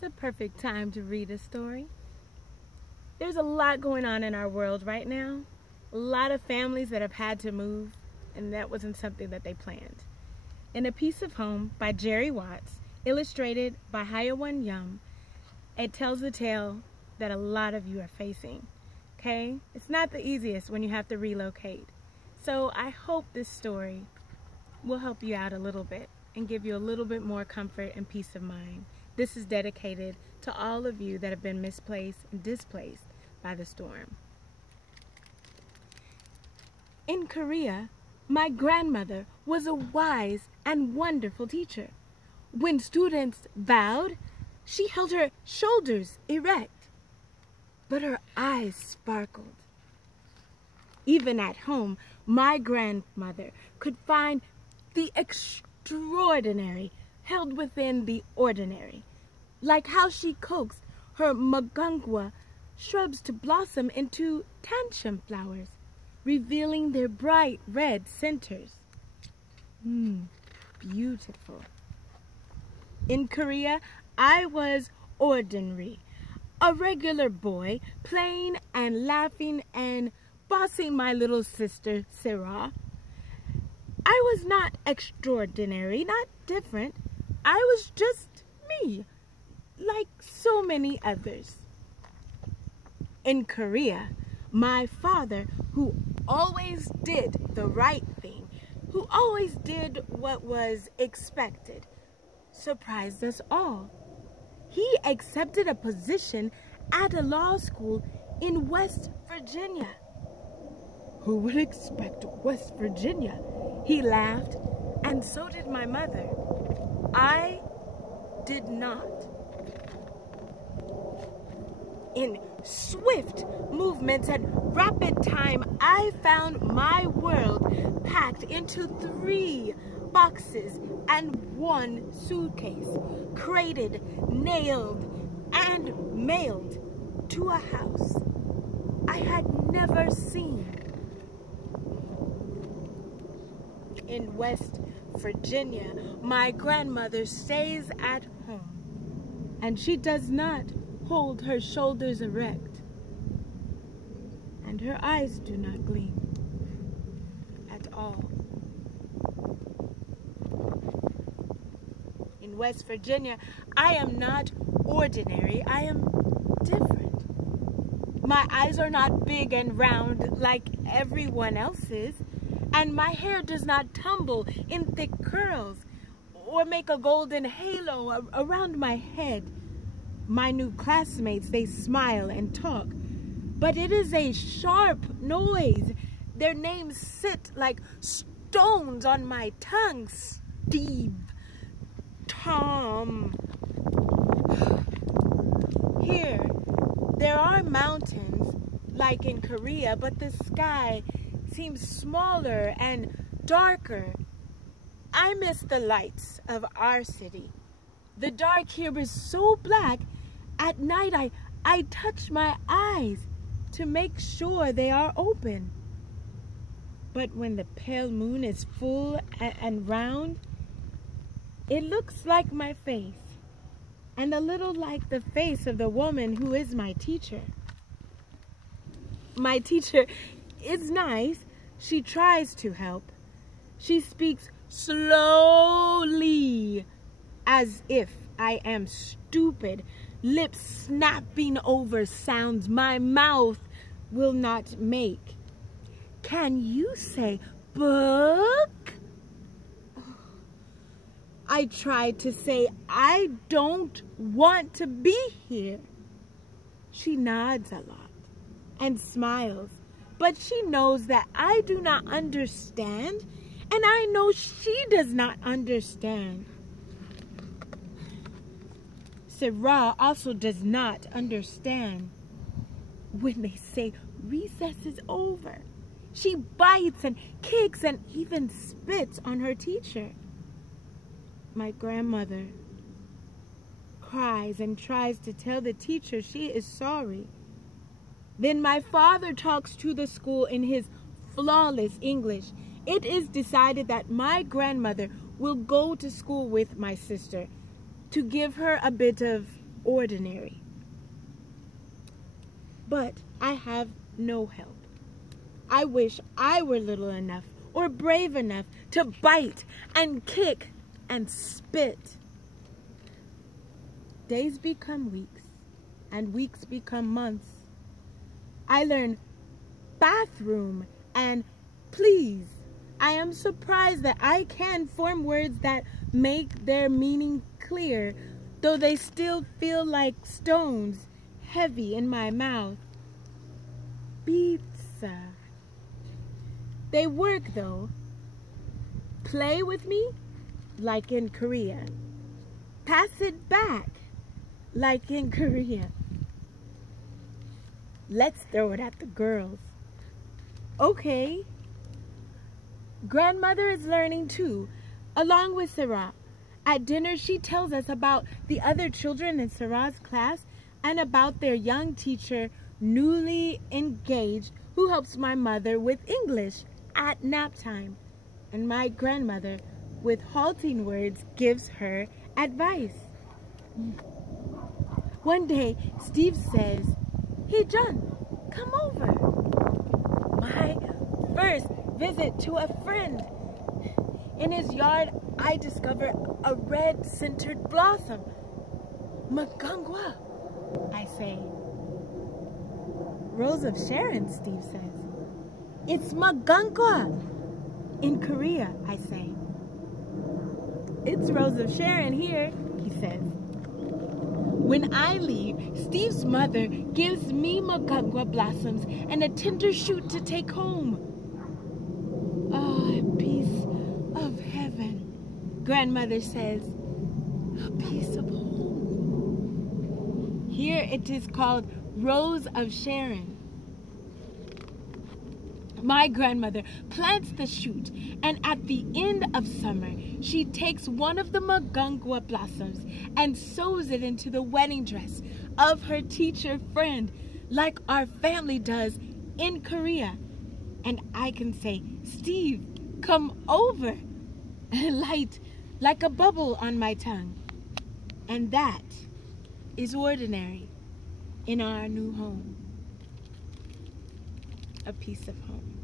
It's a perfect time to read a story. There's a lot going on in our world right now. A lot of families that have had to move, and that wasn't something that they planned. In A Piece of Home by Jerry Watts, illustrated by Hyeowon Yum, it tells the tale that a lot of you are facing. Okay? It's not the easiest when you have to relocate. So I hope this story will help you out a little bit and give you a little bit more comfort and peace of mind. This is dedicated to all of you that have been misplaced and displaced by the storm. In Korea, my grandmother was a wise and wonderful teacher. When students bowed, she held her shoulders erect, but her eyes sparkled. Even at home, my grandmother could find the extraordinary held within the ordinary, like how she coaxed her magungwa shrubs to blossom into tanchum flowers, revealing their bright red centers. Beautiful. In Korea, I was ordinary, a regular boy, playing and laughing and bossing my little sister, Sarah. I was not extraordinary, not different. I was just me, like so many others. In Korea, my father, who always did the right thing, who always did what was expected, surprised us all. He accepted a position at a law school in West Virginia. Who would expect West Virginia? He laughed, and so did my mother. I did not. In swift movements and rapid time, I found my world packed into 3 boxes and 1 suitcase, crated, nailed, and mailed to a house I had never seen. In West Virginia, my grandmother stays at home, and she does not hold her shoulders erect, and her eyes do not gleam at all. In West Virginia, I am not ordinary, I am different. My eyes are not big and round like everyone else's, and my hair does not tumble in thick curls or make a golden halo around my head. My new classmates, they smile and talk, but it is a sharp noise. Their names sit like stones on my tongue. Steve, Tom. Here, there are mountains like in Korea, but the sky seems smaller and darker. I miss the lights of our city. The dark here is so black. At night, I touch my eyes to make sure they are open. But when the pale moon is full and round, it looks like my face, and a little like the face of the woman who is my teacher. My teacher is nice. She tries to help. She speaks slowly, as if I am stupid, lips snapping over sounds my mouth will not make. Can you say book? I tried to say, I don't want to be here. She nods a lot and smiles, but she knows that I do not understand, and I know she does not understand. Sarah also does not understand. When they say recess is over, she bites and kicks and even spits on her teacher. My grandmother cries and tries to tell the teacher she is sorry. Then my father talks to the school in his flawless English. It is decided that my grandmother will go to school with my sister to give her a bit of ordinary. But I have no help. I wish I were little enough or brave enough to bite and kick and spit. Days become weeks, and weeks become months. I learn bathroom and please. I am surprised that I can form words that make their meaning clear, though they still feel like stones heavy in my mouth. Pizza. They work though. Play with me, like in Korea. Pass it back, like in Korea. Let's throw it at the girls. Okay. Grandmother is learning too, along with Sarah. At dinner, she tells us about the other children in Sarah's class and about their young teacher, newly engaged, who helps my mother with English at nap time. And my grandmother, with halting words, gives her advice. One day, Steve says, "Hey, John, come over." My first visit to a friend. In his yard, I discover a red-centered blossom. Magangwa, I say. Rose of Sharon, Steve says. It's Magangwa. In Korea, I say. It's Rose of Sharon here, he says. When I leave, Steve's mother gives me Magangwa blossoms and a tender shoot to take home. Oh, a piece of heaven, grandmother says. A piece of home. Here it is called Rose of Sharon. My grandmother plants the shoot, and at the end of summer, she takes one of the Magangwa blossoms and sews it into the wedding dress of her teacher friend, like our family does in Korea. And I can say, "Steve, come over," light like a bubble on my tongue. And that is ordinary in our new home. A piece of home.